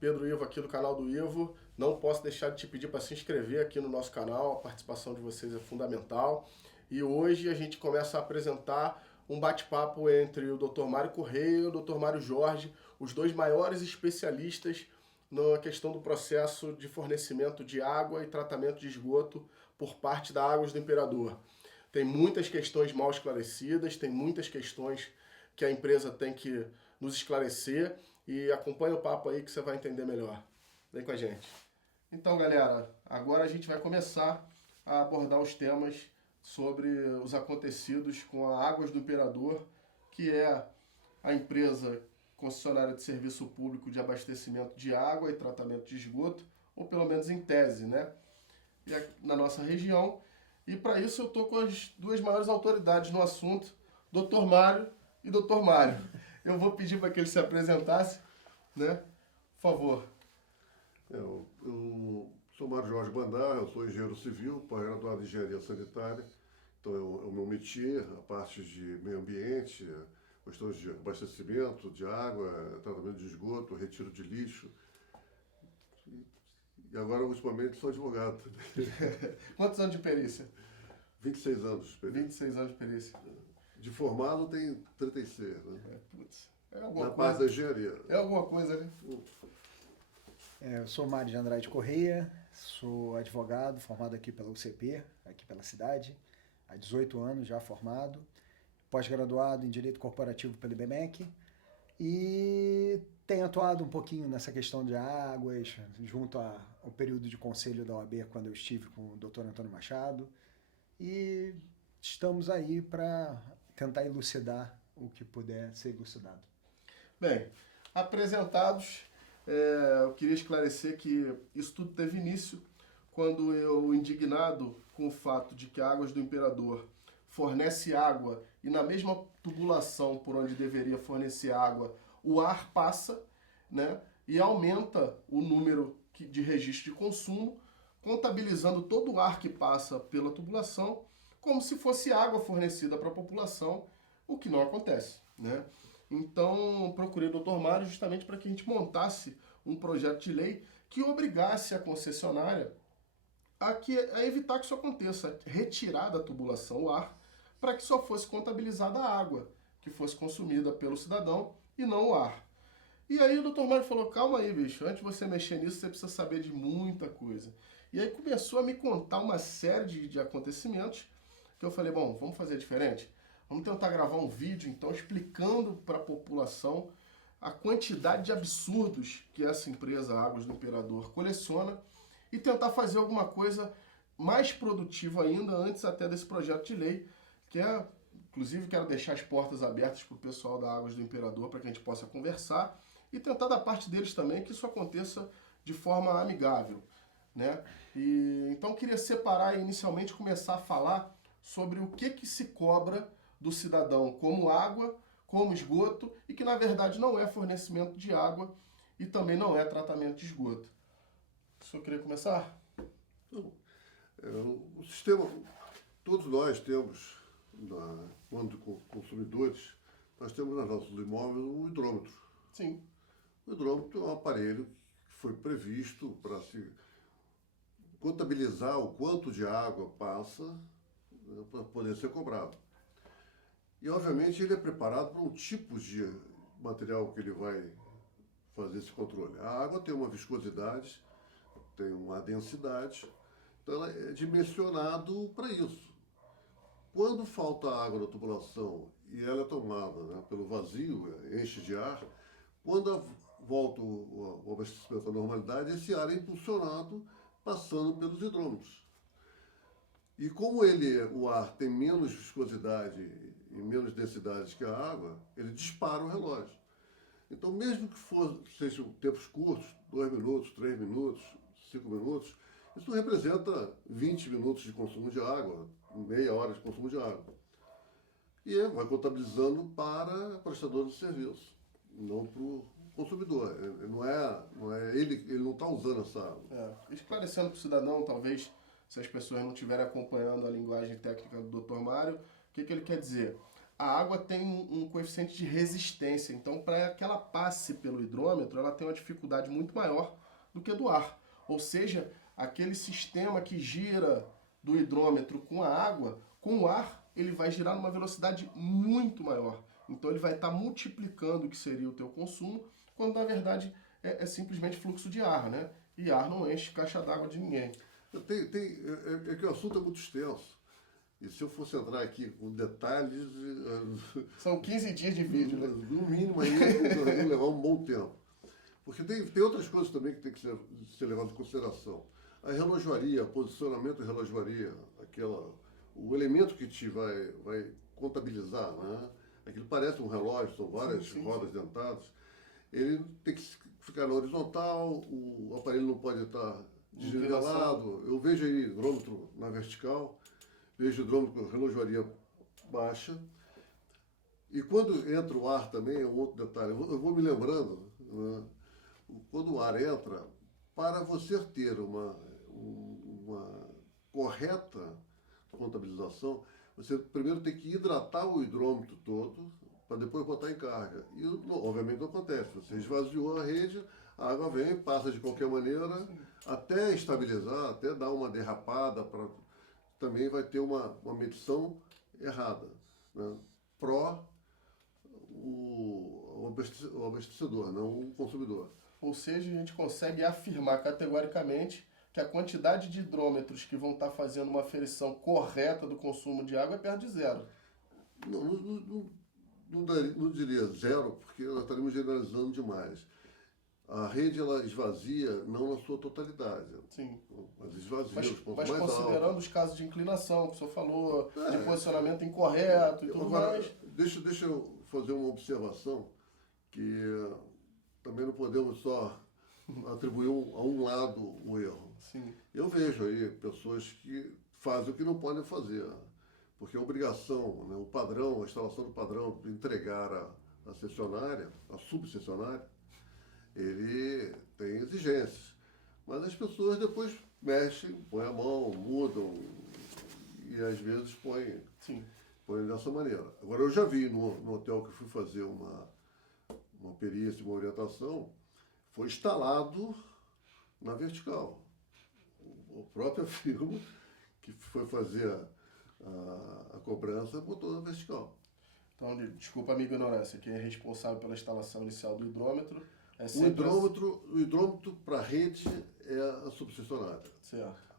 Pedro Ivo aqui do canal do Ivo. Não posso deixar de te pedir para se inscrever aqui no nosso canal, a participação de vocês é fundamental. E hoje a gente começa a apresentar um bate-papo entre o Dr. Mário Correia e o Dr. Mário Jorge, os dois maiores especialistas na questão do processo de fornecimento de água e tratamento de esgoto por parte da Águas do Imperador. Tem muitas questões mal esclarecidas, tem muitas questões que a empresa tem que nos esclarecer, e acompanha o papo aí que você vai entender melhor. Vem com a gente. Então, galera, agora a gente vai começar a abordar os temas sobre os acontecidos com a Águas do Imperador, que é a empresa concessionária de serviço público de abastecimento de água e tratamento de esgoto, ou pelo menos em tese, né? Na nossa região. E para isso eu estou com as duas maiores autoridades no assunto, Dr. Mário e Dr. Mário. Eu vou pedir para que ele se apresentasse, né? Por favor. Eu sou Mário Jorge Bandar, eu sou engenheiro civil, pós-graduado em engenharia sanitária. Então é o meu métier, a parte de meio ambiente, questões de abastecimento de água, tratamento de esgoto, retiro de lixo. E agora, ultimamente, sou advogado. Quantos anos de perícia? 26 anos de perícia. 26 anos de perícia. De formado tem 36, né? Putz, é alguma Na coisa. parte da engenharia. É alguma coisa, né? Eu sou Mário de Andrade Correia, sou advogado, formado aqui pela UCP, aqui pela cidade, há 18 anos já formado, pós-graduado em Direito Corporativo pelo IBMEC e tenho atuado um pouquinho nessa questão de águas, junto ao período de conselho da OAB, quando eu estive com o Dr. Antônio Machado, e estamos aí para tentar elucidar o que puder ser elucidado. Bem, apresentados, eu queria esclarecer que isso tudo teve início quando eu, indignado com o fato de que a Águas do Imperador fornece água e na mesma tubulação por onde deveria fornecer água, o ar passa, né, e aumenta o número de registro de consumo, contabilizando todo o ar que passa pela tubulação como se fosse água fornecida para a população, o que não acontece, né? Então, procurei o Dr. Mário justamente para que a gente montasse um projeto de lei que obrigasse a concessionária a evitar que isso aconteça, retirar da tubulação o ar, para que só fosse contabilizada a água que fosse consumida pelo cidadão e não o ar. E aí o Dr. Mário falou, calma aí, bicho, antes de você mexer nisso, você precisa saber de muita coisa. E aí começou a me contar uma série de acontecimentos que eu falei, bom, vamos fazer diferente? Vamos tentar gravar um vídeo, então, explicando para a população a quantidade de absurdos que essa empresa Águas do Imperador coleciona e tentar fazer alguma coisa mais produtiva ainda, antes até desse projeto de lei, que é, inclusive, quero deixar as portas abertas para o pessoal da Águas do Imperador para que a gente possa conversar e tentar da parte deles também que isso aconteça de forma amigável, né? E então queria separar e inicialmente começar a falar sobre o que se cobra do cidadão como água, como esgoto, e que na verdade não é fornecimento de água e também não é tratamento de esgoto. O senhor queria começar? O sistema, todos nós temos, quando consumidores, nós temos nas nossos imóveis um hidrômetro. Sim. O hidrômetro é um aparelho que foi previsto para se contabilizar o quanto de água passa, né, para poder ser cobrado. E, obviamente, ele é preparado para um tipo de material que ele vai fazer esse controle. A água tem uma viscosidade, tem uma densidade, então ela é dimensionado para isso. Quando falta água na tubulação e ela é tomada, né, pelo vazio, enche de ar, quando volta o abastecimento à normalidade, esse ar é impulsionado passando pelos hidrômetros. E como o ar tem menos viscosidade e menos densidade que a água, ele dispara o relógio. Então, mesmo que sejam tempos curtos, 2 minutos, 3 minutos, 5 minutos, isso representa 20 minutos de consumo de água, meia hora de consumo de água. E vai contabilizando para o prestador de serviço, não para o consumidor. Ele não está usando essa água. Esclarecendo para o cidadão, talvez, se as pessoas não estiverem acompanhando a linguagem técnica do Dr. Mário, o que ele quer dizer? a água tem um coeficiente de resistência, então para que ela passe pelo hidrômetro, ela tem uma dificuldade muito maior do que do ar. Ou seja, aquele sistema que gira do hidrômetro com a água, com o ar, ele vai girar numa velocidade muito maior. Então ele vai estar multiplicando o que seria o teu consumo, quando na verdade é simplesmente fluxo de ar, né? E ar não enche caixa d'água de ninguém. É que o assunto é muito extenso. E se eu fosse entrar aqui com detalhes... São 15 dias de vídeo, né? No mínimo aí vai levar um bom tempo. Porque tem outras coisas também que tem que ser levado em consideração. A relojoaria, posicionamento de relojoaria, o elemento que te vai contabilizar, né? Aquilo parece um relógio, são várias rodas dentadas. Ele tem que ficar na horizontal, o aparelho não pode estar desnivelado. Eu vejo aí hidrômetro na vertical, vejo hidrômetro com relojoaria baixa. E quando entra o ar também, é um outro detalhe. Eu vou me lembrando, né? Quando o ar entra, para você ter uma correta contabilização, você primeiro tem que hidratar o hidrômetro todo para depois botar em carga. E, obviamente, não acontece. Você esvaziou a rede, a água vem, passa de qualquer maneira, até estabilizar, até dar uma derrapada, também vai ter uma medição errada, né? O abastecedor, não o consumidor. Ou seja, a gente consegue afirmar categoricamente que a quantidade de hidrômetros que vão estar fazendo uma aferição correta do consumo de água é perto de zero. Não diria zero, porque nós estaríamos generalizando demais. A rede ela esvazia não na sua totalidade. Sim. Mas esvazia Mas, os pontos mais considerando altos. os casos de inclinação que o senhor falou, de posicionamento incorreto e tudo Agora, mais. deixa eu fazer uma observação que também não podemos só atribuir a um lado o erro. Sim. Eu vejo aí pessoas que fazem o que não podem fazer, porque a obrigação, né, o padrão, a instalação do padrão de entregar a cessionária, a subcessionária, ele tem exigências. Mas as pessoas depois mexem, põem a mão, mudam e às vezes põem dessa maneira. Agora, eu já vi no hotel que eu fui fazer uma perícia, uma orientação, foi instalado na vertical. A própria firma que foi fazer a cobrança botou na vertical. Então, desculpa a minha ignorância, quem é responsável pela instalação inicial do hidrômetro é O sempre... hidrômetro para a rede é a subcessionária. Certo.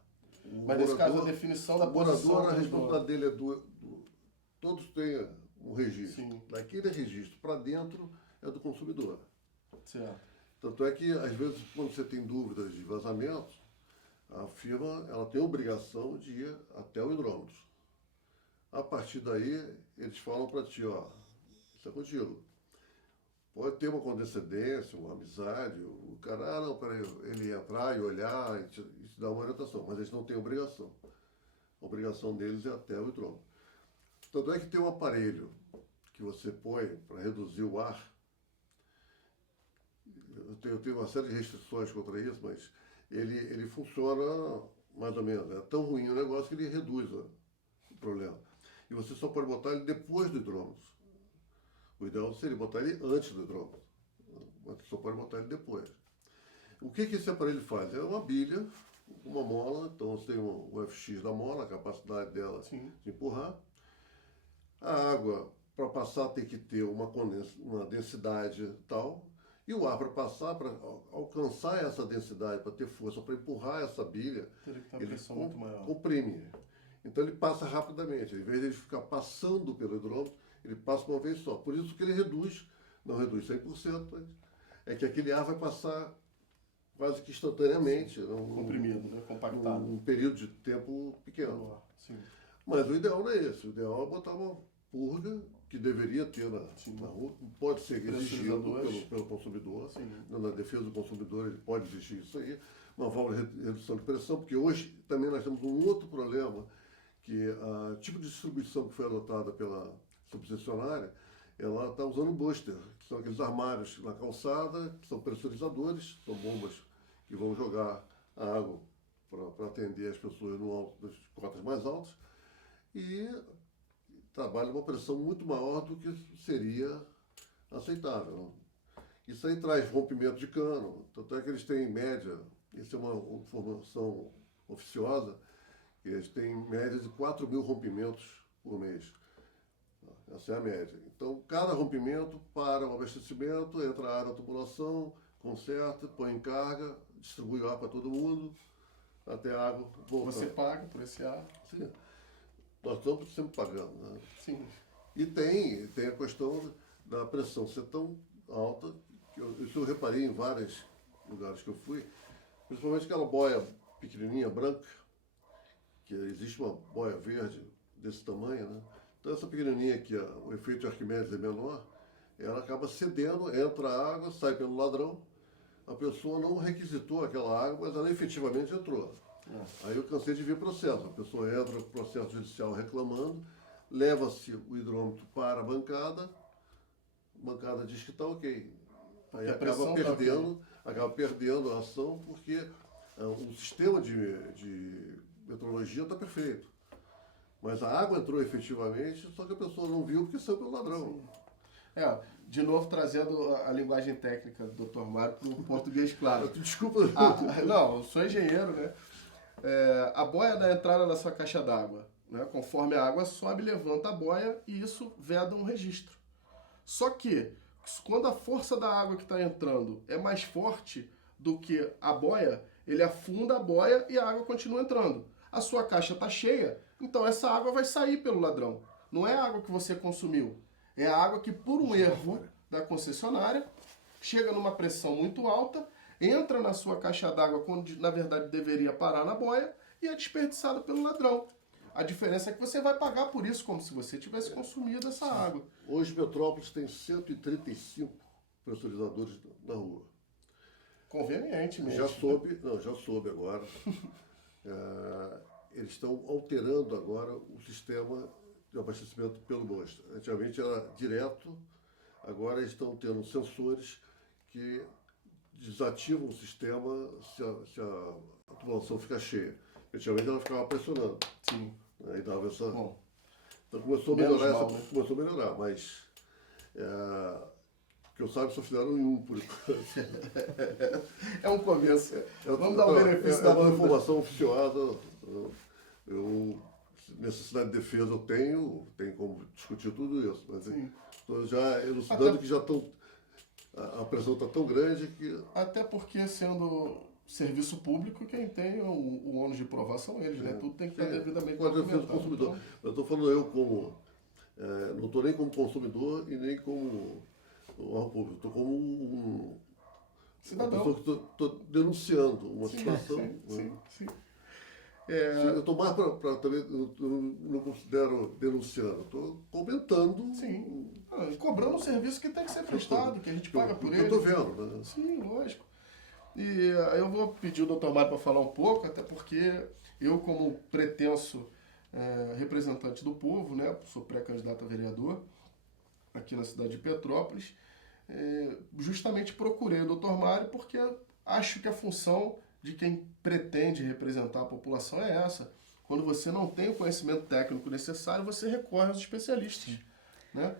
Mas nesse caso a definição da posição... A responsabilidade dele é todos têm um registro. Sim. Daquele registro para dentro é do consumidor. Certo. Tanto é que, às vezes, quando você tem dúvidas de vazamento, a firma ela tem a obrigação de ir até o hidrômetro. A partir daí, eles falam para ti, ó, isso é contigo. Pode ter uma condescendência, uma amizade, o cara, não, peraí, ele entrar e olhar e te dar uma orientação, mas eles não têm obrigação. A obrigação deles é até o hidrômetro. Tanto é que tem um aparelho que você põe para reduzir o ar. Eu tenho uma série de restrições contra isso, mas ele funciona mais ou menos. É tão ruim o negócio que ele reduz o problema. E você só pode botar ele depois do hidrômetro. O ideal seria botar ele antes do hidrômetro, mas só pode botar ele depois. O que esse aparelho faz? É uma bilha, uma mola, então você tem o FX da mola, a capacidade dela de empurrar. A água, para passar, tem que ter uma densidade tal, e o ar para passar, para alcançar essa densidade, para ter força, para empurrar essa bilha, ele comprime. Então ele passa rapidamente, em vez de ele ficar passando pelo hidrômetro, ele passa uma vez só. Por isso que ele não reduz 100%, mas é que aquele ar vai passar quase que instantaneamente. Comprimido, né? Compactado. Num período de tempo pequeno. Sim. Mas o ideal não é esse. O ideal é botar uma purga, que deveria ter na rua, pode ser exigido pelo consumidor. Na defesa do consumidor ele pode exigir isso aí. Uma válvula de redução de pressão, porque hoje também nós temos um outro problema, que a tipo de distribuição que foi adotada pela subcessionária, ela está usando booster, que são aqueles armários na calçada, que são pressurizadores, são bombas que vão jogar a água para atender as pessoas nas cotas mais altas. E trabalha uma pressão muito maior do que seria aceitável. Isso aí traz rompimento de cano, tanto é que eles têm em média, isso é uma informação oficiosa, que eles têm em média de 4.000 rompimentos por mês. Essa é a média. Então, cada rompimento para o abastecimento, entra a área da tubulação, conserta, põe em carga, distribui o ar para todo mundo, até a água voltar. Você paga por esse ar? Sim. Nós estamos sempre pagando, né? Sim. E tem a questão da pressão ser tão alta, que isso eu reparei em vários lugares que eu fui, principalmente aquela boia pequenininha, branca, que existe uma boia verde desse tamanho, né? Então essa pequenininha aqui, o efeito de Arquimedes é menor, ela acaba cedendo, entra a água, sai pelo ladrão, a pessoa não requisitou aquela água, mas ela efetivamente entrou. Aí eu cansei de ver processo, a pessoa entra no processo judicial reclamando, leva-se o hidrômetro para a bancada diz que está ok. Aí acaba perdendo a ação porque o sistema de metrologia está perfeito. Mas a água entrou efetivamente, só que a pessoa não viu porque saiu pelo ladrão. De novo trazendo a linguagem técnica do Dr. Mário para o português claro. Desculpa. Não, eu sou engenheiro, né? A boia da entrada da sua caixa d'água, né? Conforme a água sobe, levanta a boia e isso veda um registro. Só que, quando a força da água que está entrando é mais forte do que a boia, ele afunda a boia e a água continua entrando. A sua caixa está cheia, então essa água vai sair pelo ladrão. Não é a água que você consumiu. É a água que, por um erro da concessionária, chega numa pressão muito alta, entra na sua caixa d'água quando, na verdade, deveria parar na boia e é desperdiçada pelo ladrão. A diferença é que você vai pagar por isso, como se você tivesse consumido essa água. Hoje, Petrópolis tem 135 pressurizadores na rua. Convenientemente. Já soube agora. Eles estão alterando agora o sistema de abastecimento pelo Monstro. Antigamente era direto, agora eles estão tendo sensores que desativam o sistema se a tubulação ficar cheia. Antigamente ela ficava pressionando. Sim. Aí dava essa... Bom, então começou a melhorar, mas que eu saiba só fizeram em um por enquanto. É um começo. Vamos dar o benefício da uma dúvida. informação oficiosa. Necessidade de defesa eu tenho como discutir tudo isso, mas estou já elucidando que já estão. A pressão está tão grande que. Até porque, sendo serviço público, quem tem o ônus de provar são eles, né? Tudo tem que estar devidamente documentado. Consumidor. Eu estou falando eu como. Não estou nem como consumidor e nem como órgão público. Estou como um cidadão. Uma pessoa que estou denunciando uma situação. Sim. Eu estou mais para também, eu não considero denunciando, estou comentando. Sim. Cobrando um serviço que tem que ser prestado, que a gente paga por ele. Eu estou vendo, né? Sim, lógico. E aí eu vou pedir o Dr. Mário para falar um pouco, até porque eu, como pretenso representante do povo, né, sou pré-candidato a vereador aqui na cidade de Petrópolis, justamente procurei o Dr. Mário porque acho que a função de quem pretende representar a população é essa. Quando você não tem o conhecimento técnico necessário, você recorre aos especialistas. Né?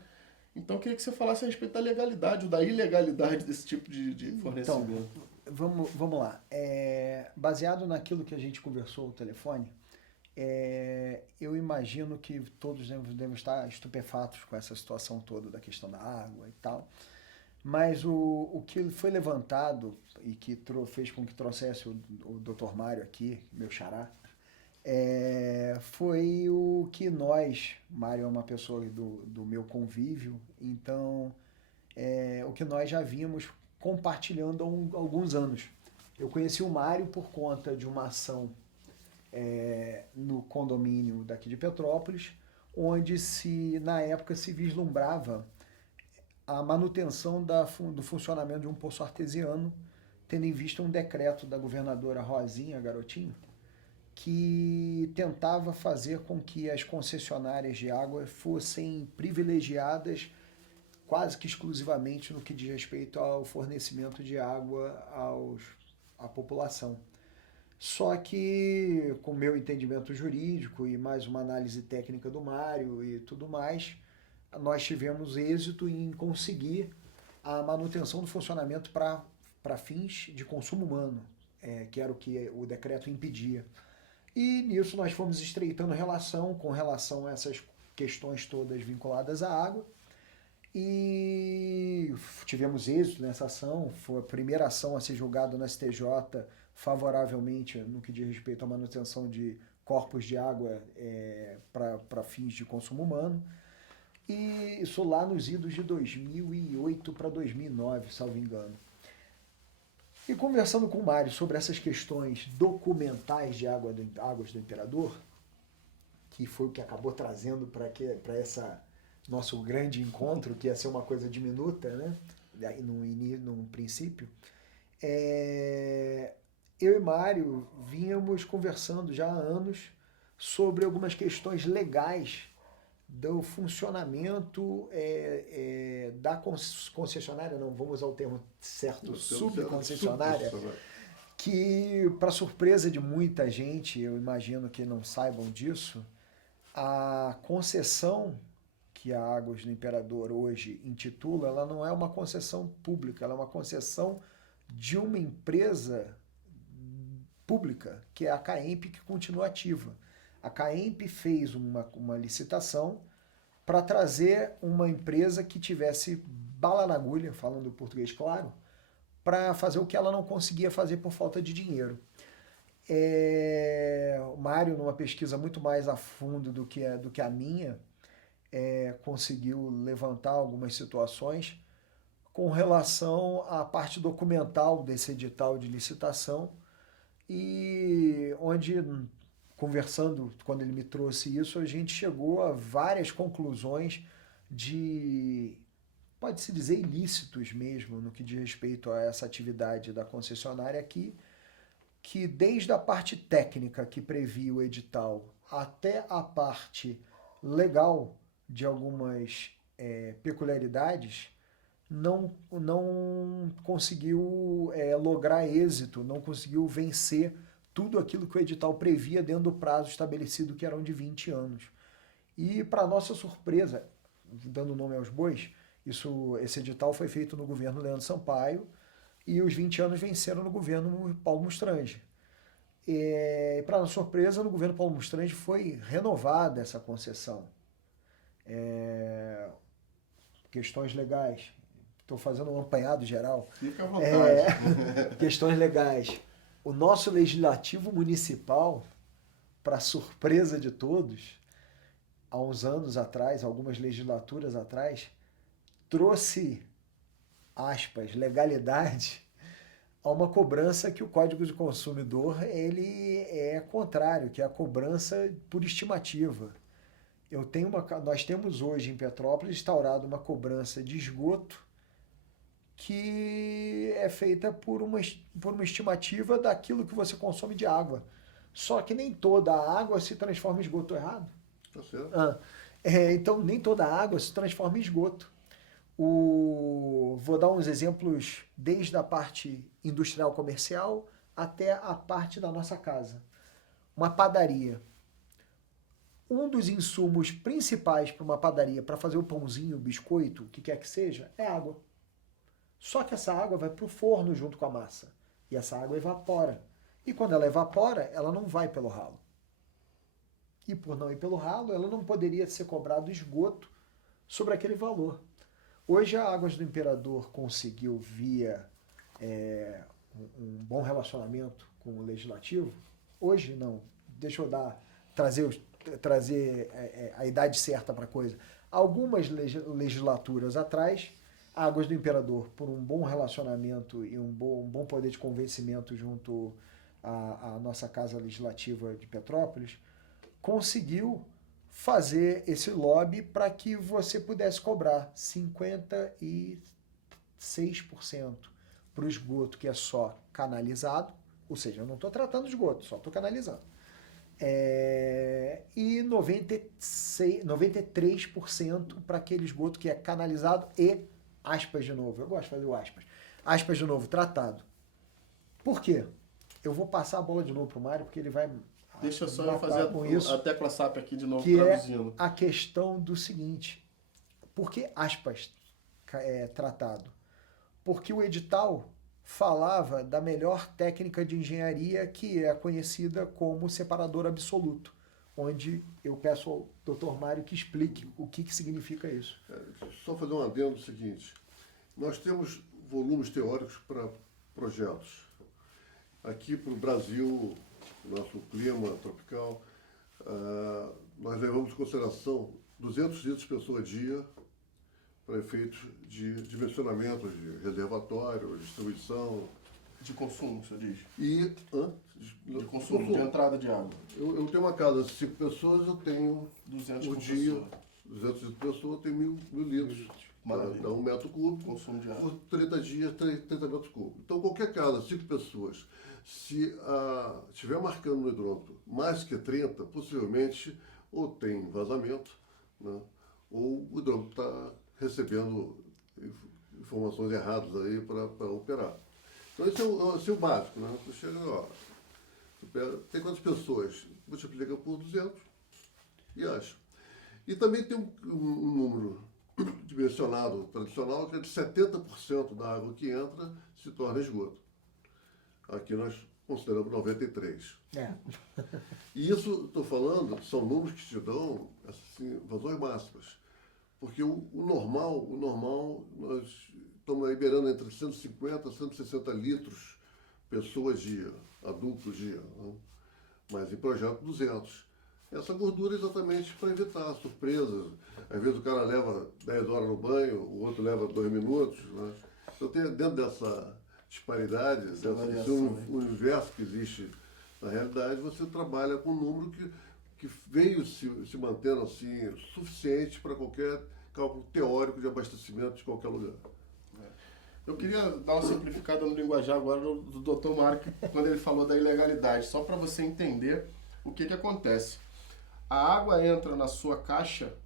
Então, eu queria que você falasse a respeito da legalidade ou da ilegalidade desse tipo de fornecimento. Então, vamos lá. Baseado naquilo que a gente conversou no telefone, eu imagino que todos devem estar estupefatos com essa situação toda da questão da água e tal. Mas o que foi levantado e que fez com que trouxesse o Dr. Mário aqui, meu xará, foi o que nós, Mário é uma pessoa do meu convívio, então o que nós já vimos compartilhando há alguns anos. Eu conheci o Mário por conta de uma ação no condomínio daqui de Petrópolis, onde na época se vislumbrava a manutenção do funcionamento de um poço artesiano, tendo em vista um decreto da governadora Rosinha Garotinho, que tentava fazer com que as concessionárias de água fossem privilegiadas quase que exclusivamente no que diz respeito ao fornecimento de água à população. Só que, com o meu entendimento jurídico e mais uma análise técnica do Mário e tudo mais, nós tivemos êxito em conseguir a manutenção do funcionamento para fins de consumo humano, que era o que o decreto impedia. E nisso nós fomos estreitando relação com relação a essas questões todas vinculadas à água. E tivemos êxito nessa ação, foi a primeira ação a ser julgada no STJ favoravelmente no que diz respeito à manutenção de corpos de água para fins de consumo humano. E isso lá nos idos de 2008 para 2009, salvo engano. E conversando com o Mário sobre essas questões documentais de Águas do Imperador, que foi o que acabou trazendo para essa nosso grande encontro, que ia ser uma coisa diminuta, né? No princípio, eu e Mário vínhamos conversando já há anos sobre algumas questões legais do funcionamento da concessionária, não, vamos usar o termo certo, subconcessionária, que, para surpresa de muita gente, eu imagino que não saibam disso, a concessão que a Águas do Imperador hoje intitula, ela não é uma concessão pública, ela é uma concessão de uma empresa pública, que é a CAEMP, que continua ativa. A CAEMP fez uma licitação para trazer uma empresa que tivesse bala na agulha, falando português claro, para fazer o que ela não conseguia fazer por falta de dinheiro. O Mário, numa pesquisa muito mais a fundo do que a minha, conseguiu levantar algumas situações com relação à parte documental desse edital de licitação, e onde, conversando, quando ele me trouxe isso, a gente chegou a várias conclusões de, pode-se dizer, ilícitos mesmo, no que diz respeito a essa atividade da concessionária aqui, que desde a parte técnica que previa o edital até a parte legal de algumas peculiaridades, não conseguiu lograr êxito, não conseguiu vencer tudo aquilo que o edital previa dentro do prazo estabelecido, que eram de 20 anos. E, para nossa surpresa, dando nome aos bois, esse edital foi feito no governo Leandro Sampaio, e os 20 anos venceram no governo Paulo Mustrange. E, para nossa surpresa, no governo Paulo Mustrange foi renovada essa concessão. Questões legais. Estou fazendo um apanhado geral. Fica à vontade. Questões legais. O nosso legislativo municipal, para surpresa de todos, há uns anos atrás, algumas legislaturas atrás, trouxe, aspas, legalidade a uma cobrança que o Código de Consumidor ele é contrário, que é a cobrança por estimativa. Nós temos hoje em Petrópolis instaurado uma cobrança de esgoto que é feita por uma estimativa daquilo que você consome de água. Só que nem toda a água se transforma em esgoto, errado? Tá certo. Então, nem toda a água se transforma em esgoto. Vou dar uns exemplos desde a parte industrial comercial até a parte da nossa casa. Uma padaria. Um dos insumos principais para uma padaria, para fazer o pãozinho, o biscoito, o que quer que seja, é água. Só que essa água vai para o forno junto com a massa. E essa água evapora. E quando ela evapora, ela não vai pelo ralo. E por não ir pelo ralo, ela não poderia ser cobrado esgoto sobre aquele valor. Hoje a Águas do Imperador conseguiu, via um bom relacionamento com o Legislativo. Hoje não. Deixa eu trazer a idade certa para a coisa. Algumas legislaturas atrás, Águas do Imperador, por um bom relacionamento e um bom poder de convencimento junto à nossa Casa Legislativa de Petrópolis, conseguiu fazer esse lobby para que você pudesse cobrar 56% para o esgoto que é só canalizado, ou seja, eu não estou tratando de esgoto, só estou canalizando. E 93% para aquele esgoto que é canalizado e, aspas de novo, eu gosto de fazer o aspas de novo, tratado. Por quê? Eu vou passar a bola de novo para o Mário, porque ele vai Deixa só eu matar fazer com isso, a tecla SAP aqui de novo, que traduzindo. é a questão do seguinte: por que aspas tratado? Porque o edital falava da melhor técnica de engenharia, que é conhecida como separador absoluto, onde eu peço ao Dr. Mário que explique o que significa isso. Só fazer um adendo seguinte. Nós temos volumes teóricos para projetos. Aqui para o Brasil, nosso clima tropical, nós levamos em consideração 200 litros por pessoa dia para efeitos de dimensionamento, de reservatório, distribuição. De consumo, você diz? E, De consumo, de entrada de água. Eu tenho uma casa de 5 pessoas, eu tenho 200 por por dia, pessoa. 200 litros por pessoa, eu tenho 1.000 litros. Maravilha. Dá 1 metro cúbico. Consumo de água. Por 30 dias, 30 metros cúbicos. Então, qualquer casa, 5 pessoas, se estiver marcando no hidrômetro mais que 30, possivelmente ou tem vazamento, né, ou o hidrômetro está recebendo informações erradas aí para operar. Então, esse é o básico, né? Você chega, tem quantas pessoas? Multiplica por 200 e acha. E também tem um número dimensionado tradicional, que é de 70% da água que entra se torna esgoto. Aqui nós consideramos 93%. E isso, estou falando, são números que te dão assim, vazões máximas. Porque o normal, nós estamos aí beirando entre 150 e 160 litros pessoa dia, adulto dia, né? Mas em projeto 200. Essa gordura é exatamente para evitar surpresas. Às vezes o cara leva 10 horas no banho, o outro leva 2 minutos. Né? Então, dentro dessa disparidade, desse universo que existe na realidade, você trabalha com um número que veio se mantendo assim, suficiente para qualquer cálculo teórico de abastecimento de qualquer lugar. Eu queria dar uma simplificada no linguajar agora do Dr. Mário, quando ele falou da ilegalidade, só para você entender o que acontece. A água entra na sua caixa,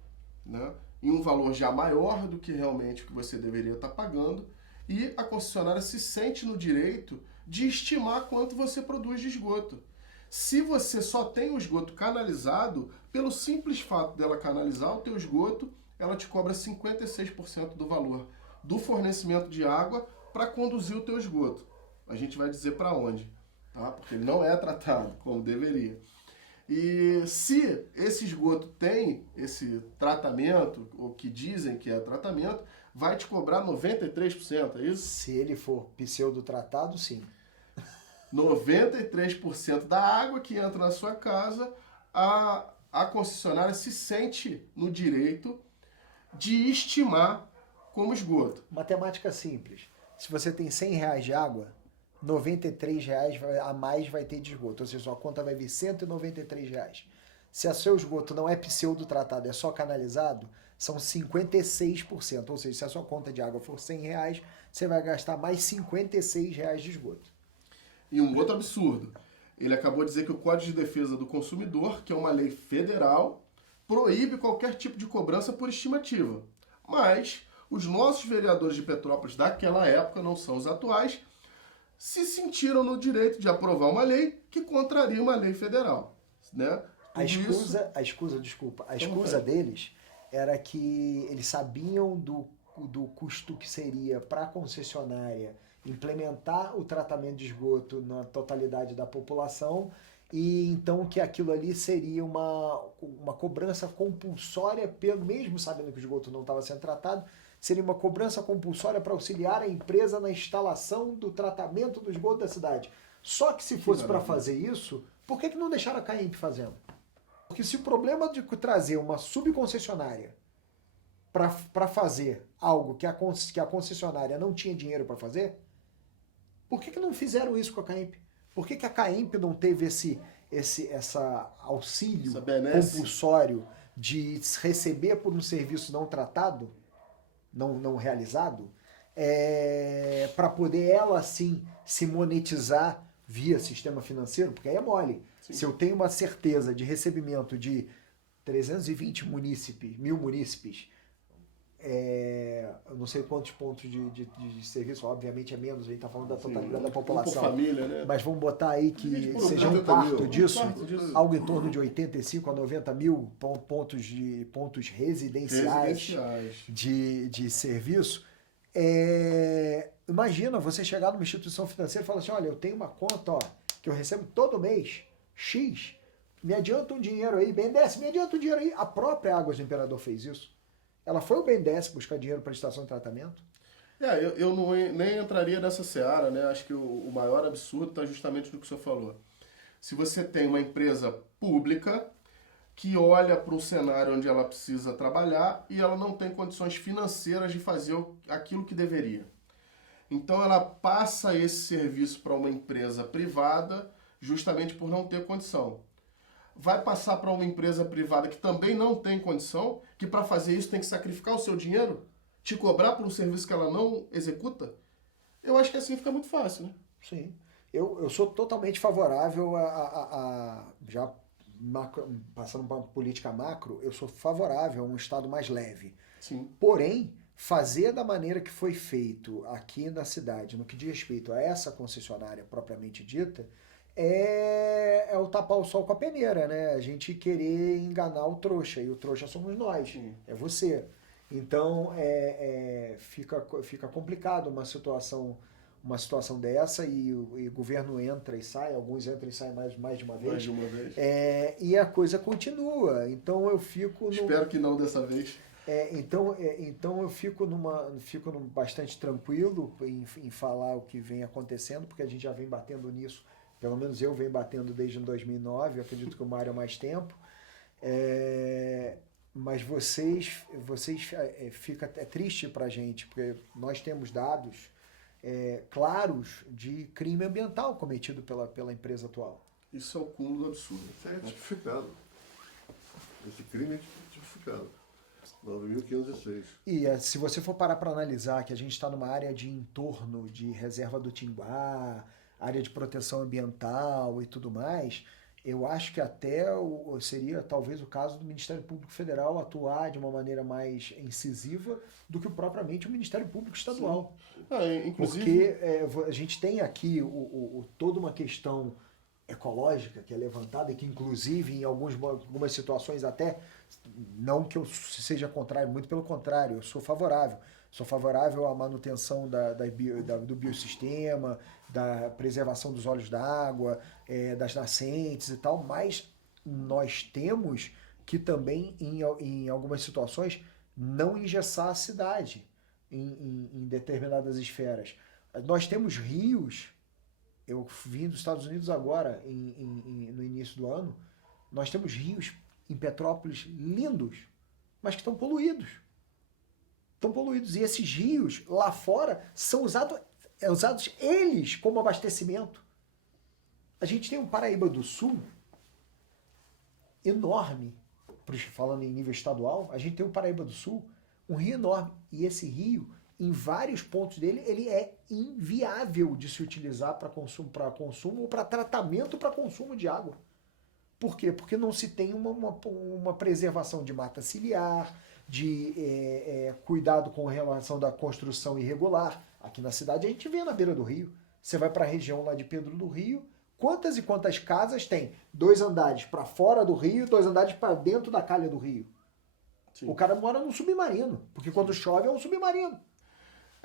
né, em um valor já maior do que realmente o que você deveria estar pagando, e a concessionária se sente no direito de estimar quanto você produz de esgoto. Se você só tem o esgoto canalizado, pelo simples fato dela canalizar o teu esgoto, ela te cobra 56% do valor do fornecimento de água para conduzir o teu esgoto. A gente vai dizer para onde, tá? Porque ele não é tratado como deveria. E se esse esgoto tem esse tratamento, ou que dizem que é tratamento, vai te cobrar 93%, é isso? Se ele for pseudo-tratado, sim. 93% da água que entra na sua casa, a concessionária se sente no direito de estimar como esgoto. Matemática simples. Se você tem R$100 de água, R$93 a mais vai ter de esgoto. Ou seja, sua conta vai vir R$193. Se o seu esgoto não é pseudo-tratado, é só canalizado, são 56%. Ou seja, se a sua conta de água for R$100, você vai gastar mais R$56 de esgoto. E um outro absurdo. Ele acabou de dizer que o Código de Defesa do Consumidor, que é uma lei federal, proíbe qualquer tipo de cobrança por estimativa. Mas os nossos vereadores de Petrópolis daquela época, não são os atuais, se sentiram no direito de aprovar uma lei que contraria uma lei federal, né? A escusa deles era que eles sabiam do custo que seria para a concessionária implementar o tratamento de esgoto na totalidade da população, e então que aquilo ali seria uma cobrança compulsória, mesmo sabendo que o esgoto não estava sendo tratado, seria uma cobrança compulsória para auxiliar a empresa na instalação do tratamento do esgoto da cidade. Só que se fosse para fazer isso, por que não deixaram a CAEMP fazendo? Porque se o problema de trazer uma subconcessionária para fazer algo que a concessionária não tinha dinheiro para fazer, por que não fizeram isso com a CAEMP? Por que a CAEMP não teve esse auxílio compulsório de receber por um serviço não tratado, não realizado, para poder ela, sim, se monetizar via sistema financeiro? Porque aí é mole. Sim. Se eu tenho uma certeza de recebimento de 320 mil munícipes eu não sei quantos pontos de serviço, obviamente é menos, a gente está falando da totalidade da Por população. família, né? Mas vamos botar aí que Por seja 80 um quarto mil. disso, Um quarto disso. algo em torno de 85 a 90 mil pontos residenciais de serviço. Imagina você chegar numa instituição financeira e falar assim, olha, eu tenho uma conta que eu recebo todo mês, X, me adianta um dinheiro aí, BNDES, me adianta um dinheiro aí. A própria Águas do Imperador fez isso. Ela foi o BNDES buscar dinheiro para a estação de tratamento. Eu não, nem entraria nessa seara, né? Acho que o maior absurdo está justamente no que o senhor falou. Se você tem uma empresa pública que olha para um cenário onde ela precisa trabalhar e ela não tem condições financeiras de fazer aquilo que deveria. Então ela passa esse serviço para uma empresa privada justamente por não ter condição. Vai passar para uma empresa privada que também não tem condição, que para fazer isso tem que sacrificar o seu dinheiro, te cobrar por um serviço que ela não executa? Eu acho que assim fica muito fácil, né? Sim. Eu sou totalmente favorável já passando para uma política macro, eu sou favorável a um Estado mais leve. Sim. Porém, fazer da maneira que foi feito aqui na cidade, no que diz respeito a essa concessionária propriamente dita, é o tapar o sol com a peneira, né? A gente querer enganar o trouxa, e o trouxa somos nós, é você. Então, fica complicado uma situação dessa e o governo entra e sai, alguns entram e saem mais de uma vez. Mais de uma vez. E a coisa continua. Então, eu fico... Espero que não dessa vez. Então eu fico bastante tranquilo em falar o que vem acontecendo, porque a gente já vem batendo nisso. Pelo menos eu venho batendo desde 2009, eu acredito que o Mário há mais tempo. Mas é triste pra gente, porque nós temos dados claros de crime ambiental cometido pela empresa atual. Isso é o cúmulo do absurdo. Isso é tipificado. Esse crime é tipificado. 9.506. E se você for parar para analisar que a gente está numa área de entorno de reserva do Tinguá, área de proteção ambiental e tudo mais, eu acho que até seria talvez o caso do Ministério Público Federal atuar de uma maneira mais incisiva do que propriamente o Ministério Público Estadual. Inclusive... Porque a gente tem aqui toda uma questão ecológica que é levantada e que inclusive em algumas situações até, não que eu seja contrário, muito pelo contrário, eu sou favorável à manutenção do biossistema, da preservação dos olhos d'água, das nascentes e tal, mas nós temos que também, em algumas situações, não engessar a cidade em determinadas esferas. Nós temos rios, eu vim dos Estados Unidos agora, no início do ano, nós temos rios em Petrópolis lindos, mas que estão poluídos. E esses rios lá fora são usados eles como abastecimento. A gente tem um Paraíba do Sul enorme, falando em nível estadual, a gente tem um Paraíba do Sul, um rio enorme, e esse rio, em vários pontos dele, ele é inviável de se utilizar para consumo ou para tratamento para consumo de água. Por quê? Porque não se tem uma preservação de mata ciliar, de cuidado com relação da construção irregular. Aqui na cidade a gente vê na beira do rio. Você vai para a região lá de Pedro do Rio, quantas e quantas casas tem 2 andares para fora do rio, 2 andares para dentro da calha do rio. Sim. O cara mora num submarino, porque quando chove é um submarino.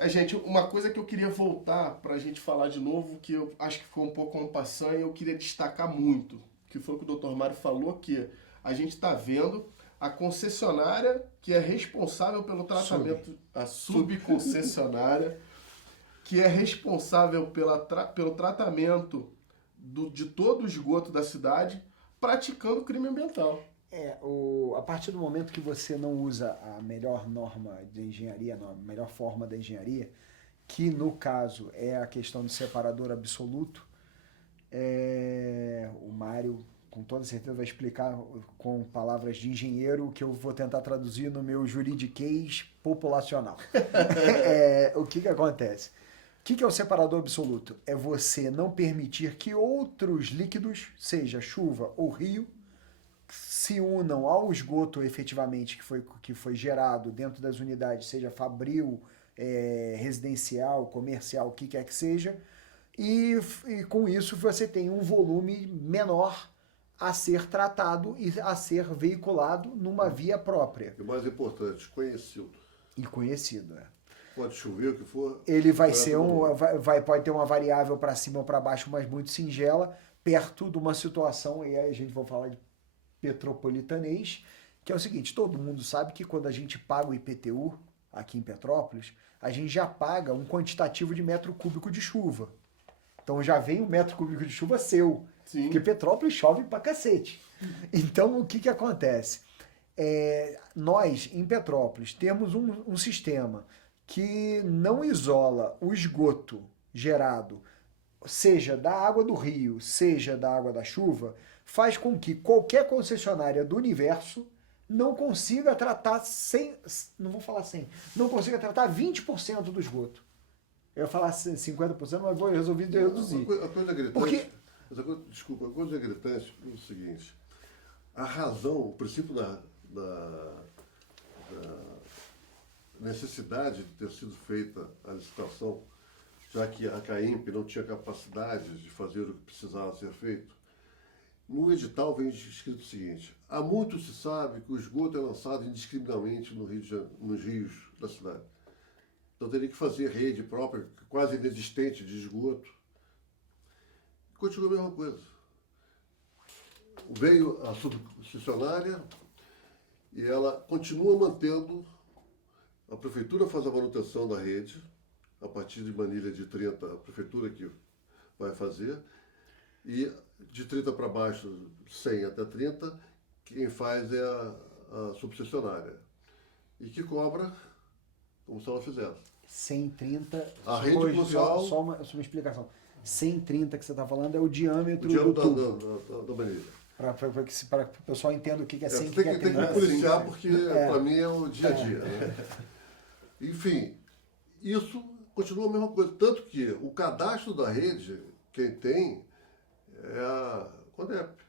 Gente, uma coisa que eu queria voltar para a gente falar de novo, que eu acho que ficou um pouco en passant e eu queria destacar muito, que foi o que o Dr. Mário falou, que a gente está vendo a concessionária que é responsável pelo tratamento, a subconcessionária, que é responsável pelo tratamento de todo o esgoto da cidade, praticando crime ambiental. A partir do momento que você não usa a melhor norma de engenharia, a melhor forma da engenharia, que no caso é a questão do separador absoluto, o Mário com toda certeza vai explicar com palavras de engenheiro o que eu vou tentar traduzir no meu juridiquês populacional. O que acontece? O que é o separador absoluto? É você não permitir que outros líquidos, seja chuva ou rio, se unam ao esgoto efetivamente que foi gerado dentro das unidades, seja fabril, residencial, comercial, o que quer que seja, e com isso você tem um volume menor a ser tratado e a ser veiculado numa via própria. E o mais importante, conhecido. E conhecido, Pode chover, o que for. Ele vai ser pode ter uma variável para cima ou para baixo, mas muito singela, perto de uma situação, e aí a gente vai falar de petropolitanês, que é o seguinte, todo mundo sabe que quando a gente paga o IPTU aqui em Petrópolis, a gente já paga um quantitativo de metro cúbico de chuva. Então já vem um metro cúbico de chuva seu. Sim. Porque Petrópolis chove pra cacete. Então o que acontece? Nós, em Petrópolis, temos um sistema que não isola o esgoto gerado, seja da água do rio, seja da água da chuva, faz com que qualquer concessionária do universo não consiga tratar não consiga tratar 20% do esgoto. Eu ia falar 50%, mas vou resolver reduzir. A coisa gritante, desculpa, a coisa gritante é o seguinte, a razão, o princípio da necessidade de ter sido feita a licitação, já que a CAEMP não tinha capacidade de fazer o que precisava ser feito, no edital vem escrito o seguinte, há muito se sabe que o esgoto é lançado indiscriminadamente nos rios da cidade. Então teria que fazer rede própria, quase inexistente de esgoto. Continua a mesma coisa. Veio a subconcessionária e ela continua mantendo, a prefeitura faz a manutenção da rede, a partir de manilha de 30, a prefeitura que vai fazer, e de 30 para baixo, 100 até 30, quem faz é a subconcessionária. E que cobra como se ela fizesse. 130, a rede comercial, só uma explicação. 130 que você está falando é o diâmetro do tubo. da manilha. Para que o pessoal entenda o que é 100 tem que me policiar, porque para mim é o dia a dia. É. Né? Enfim, isso continua a mesma coisa. Tanto que o cadastro da rede, quem tem, é a CONEP.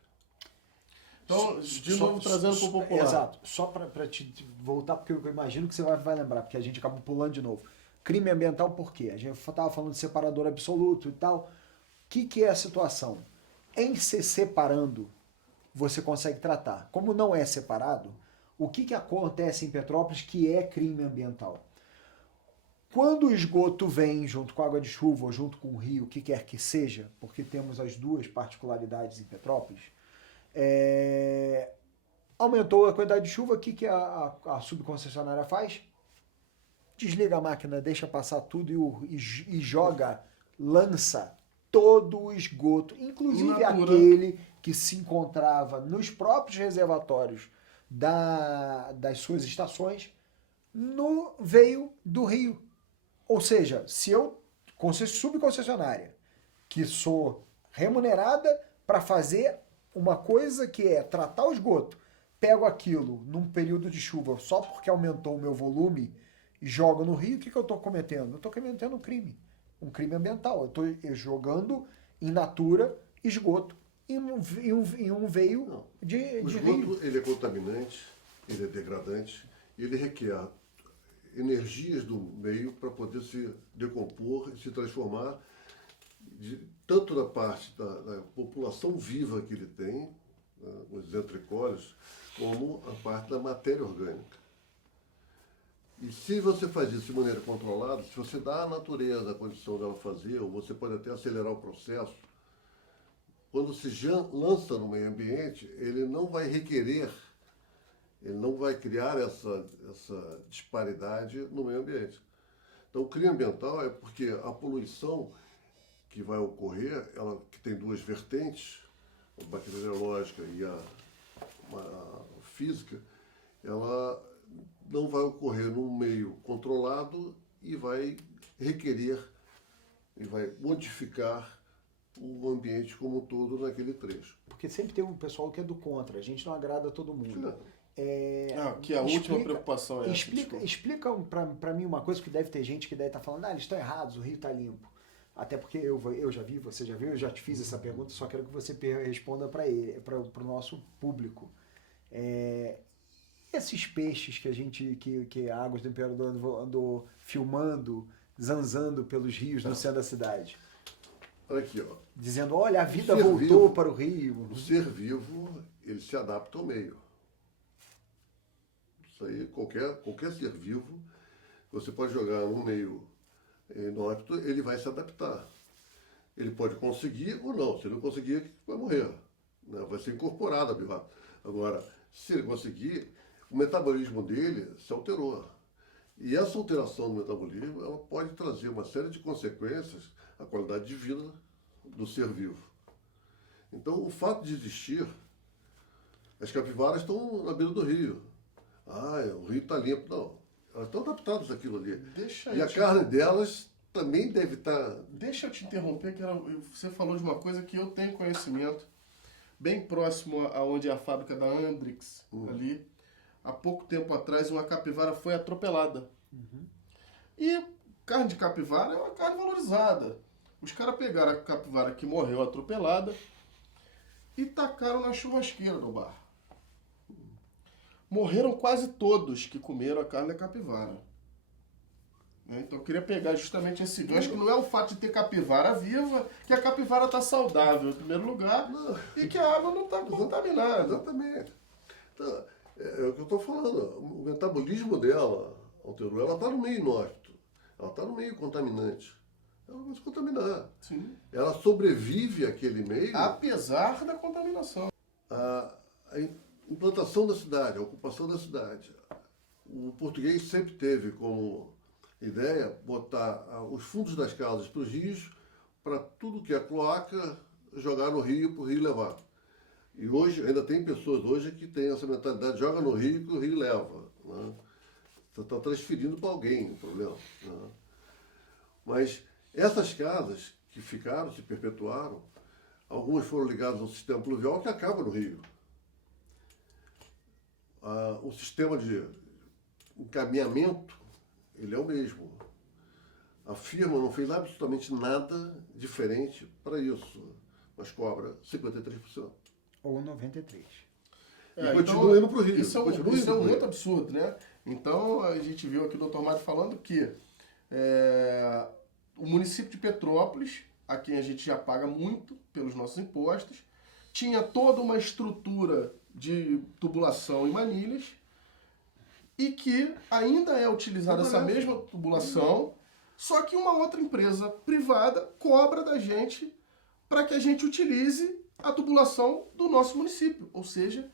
Então, de novo, trazendo para o popular. Exato. Só para te voltar, porque eu imagino que você vai lembrar, porque a gente acabou pulando de novo. Crime ambiental por quê? A gente estava falando de separador absoluto e tal. O que é a situação? Em se separando, você consegue tratar. Como não é separado, o que acontece em Petrópolis que é crime ambiental? Quando o esgoto vem junto com a água de chuva ou junto com o rio, o que quer que seja, porque temos as duas particularidades em Petrópolis, aumentou a quantidade de chuva, o que a subconcessionária faz? Desliga a máquina, deixa passar tudo e joga, lança todo o esgoto, inclusive aquele que se encontrava nos próprios reservatórios das suas estações, veio do rio. Ou seja, se eu, subconcessionária, que sou remunerada para fazer uma coisa que é tratar o esgoto, pego aquilo num período de chuva só porque aumentou o meu volume e jogo no rio, o que eu estou cometendo? Eu estou cometendo um crime ambiental. Eu estou jogando in natura esgoto em um veio de rio. O esgoto, ele é contaminante, ele é degradante, ele requer energias do meio para poder se decompor e se transformar, tanto da parte da população viva que ele tem, os entrecólios, como a parte da matéria orgânica. E se você faz isso de maneira controlada, se você dá à natureza a condição dela fazer, ou você pode até acelerar o processo, quando se lança no meio ambiente, ele não vai requerer, ele não vai criar essa disparidade no meio ambiente. Então, o crime ambiental é porque a poluição que vai ocorrer, ela que tem duas vertentes, a bacteriológica e a física, ela não vai ocorrer num meio controlado e vai requerer e vai modificar o ambiente como um todo naquele trecho. Porque sempre tem um pessoal que é do contra, a gente não agrada a todo mundo. Que a última preocupação é explica para mim uma coisa, que deve ter gente que deve estar falando, eles estão errados, o rio está limpo. Até porque eu já vi, você já viu, eu já te fiz essa pergunta, só quero que você responda para o nosso público. Esses peixes que que a Águas do Imperador andou filmando, zanzando pelos rios no centro da cidade. Olha aqui, ó. Dizendo, olha, a vida ser voltou vivo, para o rio. O ser vivo, ele se adapta ao meio. Isso aí, qualquer ser vivo, você pode jogar num meio inóspito, ele vai se adaptar. Ele pode conseguir ou não. Se ele não conseguir, vai morrer. Né? Vai ser incorporado a biota. Agora, se ele conseguir, o metabolismo dele se alterou. E essa alteração do metabolismo, ela pode trazer uma série de consequências à qualidade de vida do ser vivo. Então, o fato de existir, as capivaras estão na beira do rio. O rio está limpo. Não, elas estão adaptadas àquilo ali. E a carne delas também deve estar... Deixa eu te interromper, que você falou de uma coisa que eu tenho conhecimento. Bem próximo aonde é a fábrica da Andrix, ali, há pouco tempo atrás, uma capivara foi atropelada. E carne de capivara é uma carne valorizada. Os caras pegaram a capivara que morreu atropelada e tacaram na churrasqueira do bar. Morreram quase todos que comeram a carne da capivara. Então eu queria pegar justamente esse gancho, que não é o fato de ter capivara viva, que a capivara está saudável em primeiro lugar, e que a água não está contaminada. Exatamente. Então, é o que eu estou falando. O metabolismo dela alterou. Ela está no meio inóspito. Ela está no meio contaminante. Ela vai se contaminar. Sim. Ela sobrevive àquele meio. Apesar da contaminação. A implantação da cidade, a ocupação da cidade. O português sempre teve como ideia botar os fundos das casas para os rios, para tudo que é cloaca, jogar no rio, para o rio levar. E hoje, ainda tem pessoas hoje que têm essa mentalidade, joga no rio que o rio leva. Né? Você está transferindo para alguém o problema. Né? Mas essas casas que ficaram, se perpetuaram, algumas foram ligadas ao sistema pluvial que acaba no rio. O sistema de encaminhamento, ele é o mesmo. A firma não fez absolutamente nada diferente para isso, mas cobra 53%. Ou 93%. E continua indo para o Rio. Isso é muito absurdo, né? Então, a gente viu aqui o Dr. Mário falando que o município de Petrópolis, a quem a gente já paga muito pelos nossos impostos, tinha toda uma estrutura de tubulação em manilhas e que ainda é utilizada essa mesma tubulação, só que uma outra empresa privada cobra da gente para que a gente utilize a tubulação do nosso município. Ou seja,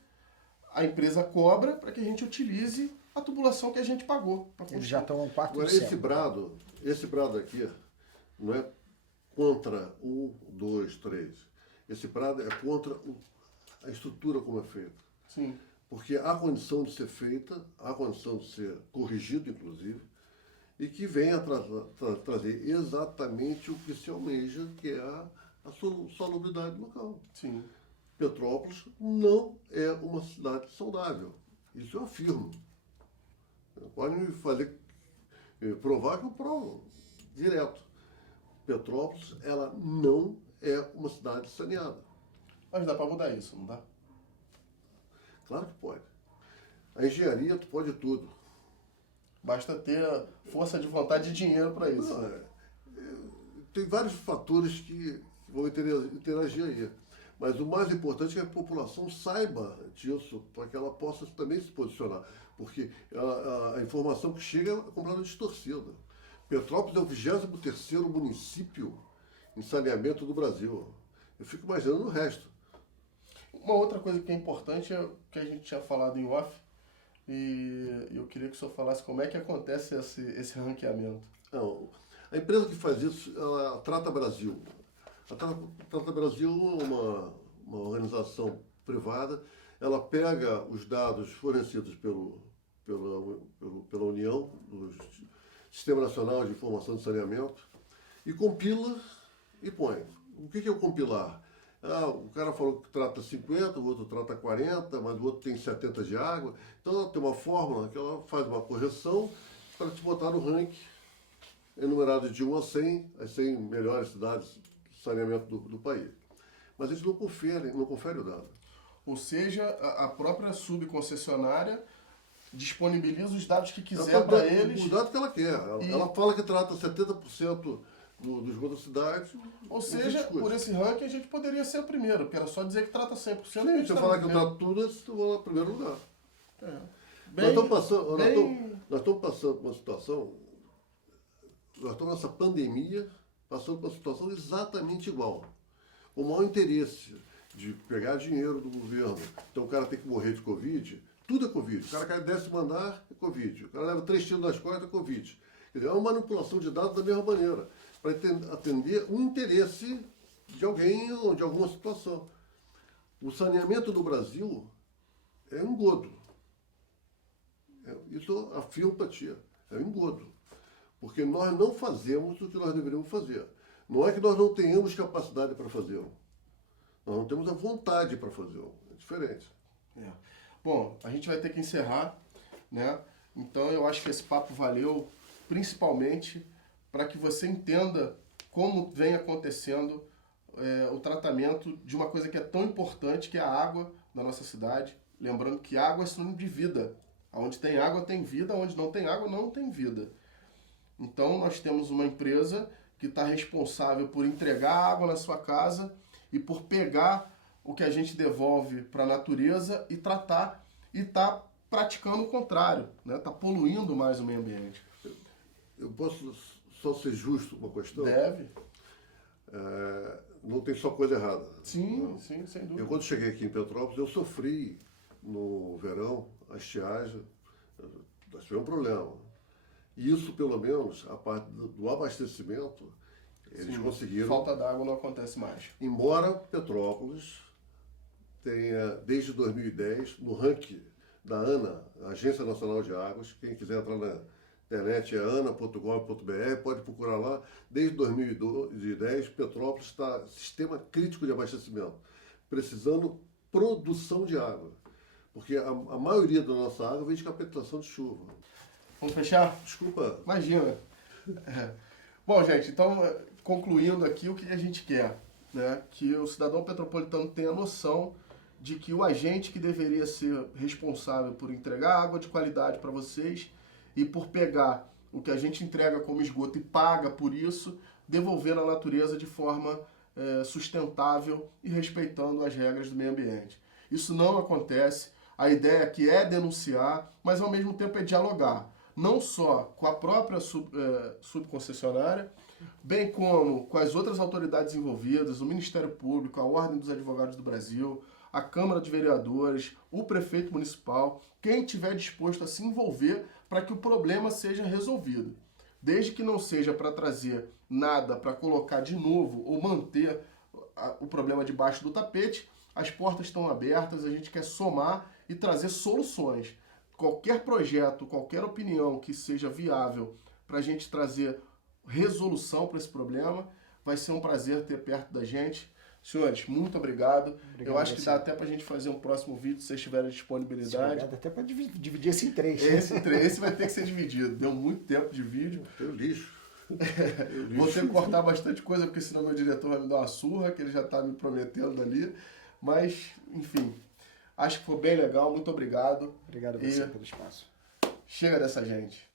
a empresa cobra para que a gente utilize a tubulação que a gente pagou. Eles já estão há 4 Agora, esse brado aqui não é contra 1, 2, 3. Esse brado é contra a estrutura como é feita. Sim. Porque há condição de ser feita, há condição de ser corrigido, inclusive, e que venha trazer exatamente o que se almeja, que é a salubridade local. Sim. Petrópolis não é uma cidade saudável. Isso eu afirmo. Podem me fazer provar que eu provo direto. Petrópolis, ela não é uma cidade saneada. Mas dá para mudar isso, não dá? Claro que pode. A engenharia pode tudo. Basta ter força de vontade e dinheiro para isso. Tem vários fatores que vão interagir aí. Mas o mais importante é que a população saiba disso, para que ela possa também se posicionar. Porque a informação que chega é completamente distorcida. Petrópolis é o 23º município em saneamento do Brasil. Eu fico imaginando o resto. Uma outra coisa que é importante é o que a gente tinha falado em off, e eu queria que o senhor falasse como é que acontece esse ranqueamento. Não, a empresa que faz isso, ela Trata Brasil. A Trata Brasil é uma organização privada, ela pega os dados fornecidos pela União, do Sistema Nacional de Informação de Saneamento, e compila e põe. O que é o compilar? O cara falou que trata 50, o outro trata 40, mas o outro tem 70 de água. Então ela tem uma fórmula que ela faz uma correção para te botar no ranking enumerado de 1 a 100, as 100 melhores cidades de saneamento do país. Mas eles não conferem o dado. Ou seja, a própria subconcessionária disponibiliza os dados que quiser para eles. O dado que ela quer. Ela fala que trata 70% do esgoto da cidade. Ou seja, por esse ranking a gente poderia ser o primeiro, porque era só dizer que trata 100%. Sim, se eu falar que eu trato tudo, eu vou lá em primeiro lugar. Bem, nós estamos passando por uma situação, nós estamos nessa pandemia, passando por uma situação exatamente igual. O maior interesse de pegar dinheiro do governo, então o cara tem que morrer de Covid, tudo é Covid. O cara cai 10º andar, é Covid. O cara leva 3 tiros nas costas, é Covid. Quer dizer, é uma manipulação de dados da mesma maneira, para atender um interesse de alguém ou de alguma situação. O saneamento do Brasil é um engodo. Isso afirma empatia. É um engodo. Porque nós não fazemos o que nós deveríamos fazer. Não é que nós não tenhamos capacidade para fazê-lo. Nós não temos a vontade para fazê-lo. É diferente. Bom, a gente vai ter que encerrar, né? Então eu acho que esse papo valeu principalmente para que você entenda como vem acontecendo o tratamento de uma coisa que é tão importante, que é a água da nossa cidade. Lembrando que água é sinônimo de vida. Onde tem água tem vida, onde não tem água não tem vida. Então nós temos uma empresa que está responsável por entregar água na sua casa e por pegar o que a gente devolve para a natureza e tratar, e está praticando o contrário, né? Está poluindo mais o meio ambiente. Eu posso só ser justo uma questão? Deve. Não tem só coisa errada. Sim, sem dúvida. Eu, quando cheguei aqui em Petrópolis, eu sofri no verão, a estiagem, nós tivemos um problema. E isso, pelo menos, a parte do abastecimento, eles conseguiram. Falta d'água não acontece mais. Embora Petrópolis tenha, desde 2010, no ranking da ANA, Agência Nacional de Águas, quem quiser entrar na internet é ana.gov.br, pode procurar lá. Desde 2010, Petrópolis está em sistema crítico de abastecimento, precisando produção de água. Porque a maioria da nossa água vem de captação de chuva. Vamos fechar? Desculpa. Imagina. Bom, gente, então, concluindo aqui, o que a gente quer? Né? Que o cidadão petropolitano tenha noção de que o agente que deveria ser responsável por entregar água de qualidade para vocês e por pegar o que a gente entrega como esgoto e paga por isso, devolver à natureza de forma sustentável e respeitando as regras do meio ambiente. Isso não acontece. A ideia aqui é denunciar, mas ao mesmo tempo é dialogar. Não só com a própria subconcessionária, bem como com as outras autoridades envolvidas, o Ministério Público, a Ordem dos Advogados do Brasil, a Câmara de Vereadores, o prefeito municipal, quem estiver disposto a se envolver para que o problema seja resolvido. Desde que não seja para trazer nada para colocar de novo ou manter o problema debaixo do tapete, as portas estão abertas, a gente quer somar e trazer soluções. Qualquer projeto, qualquer opinião que seja viável para a gente trazer resolução para esse problema, vai ser um prazer ter perto da gente. Senhores, muito obrigado. Eu acho que dá até para a gente fazer um próximo vídeo, se vocês tiverem disponibilidade. Dá até para dividir esse em 3. Esse vai ter que ser dividido. Deu muito tempo de vídeo. Tem lixo. Vou ter que cortar bastante coisa, porque senão meu diretor vai me dar uma surra, que ele já está me prometendo ali. Mas, enfim, acho que foi bem legal. Muito obrigado. Obrigado a você pelo espaço. Chega dessa gente.